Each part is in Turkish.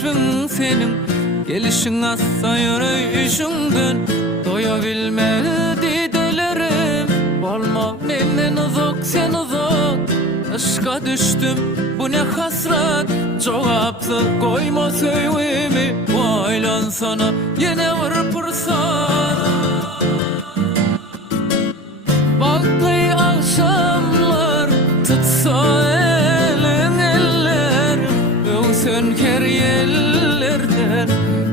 keşfin senin, gelişin assa yürüyüşünden doya bilmedi delerim. Bolma menden uzak sen uzak, aşka düştüm bu ne hasrat. Cevapsız koyma söylemi, aylan sana yine var fırsat. Baklı akşamlar tutsa elin eller, öğsön ker yerlerden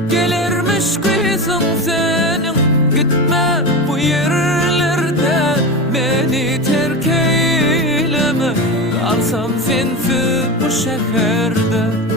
gelirmiş kızım senin. Gitme bu yerlerden, beni terk eyleme, kalsam sensiz bu şehirde.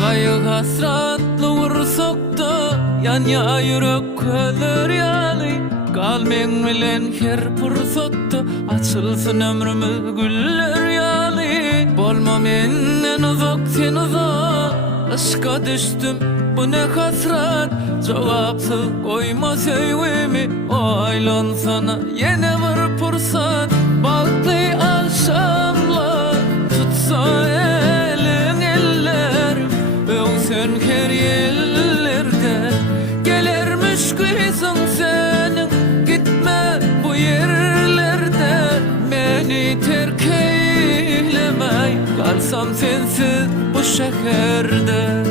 Kayık hasratlı vursoktu, yanya yürek köler yalı. Kal men bilen her fırsatda, açılsın ömrümüz güller yalı. Bolma menden uzak sen uzak, aşka düştüm bu ne hasrat. Cevapsız koyma söylemi, aylan sana yine var fırsat. Baklı akşamlar tutsa elin eller, öğsön her yerlerde gelirmiş kızım senin. Gitme bu yerlerde, beni terk eyleme, kalsam sensiz bu şehirde.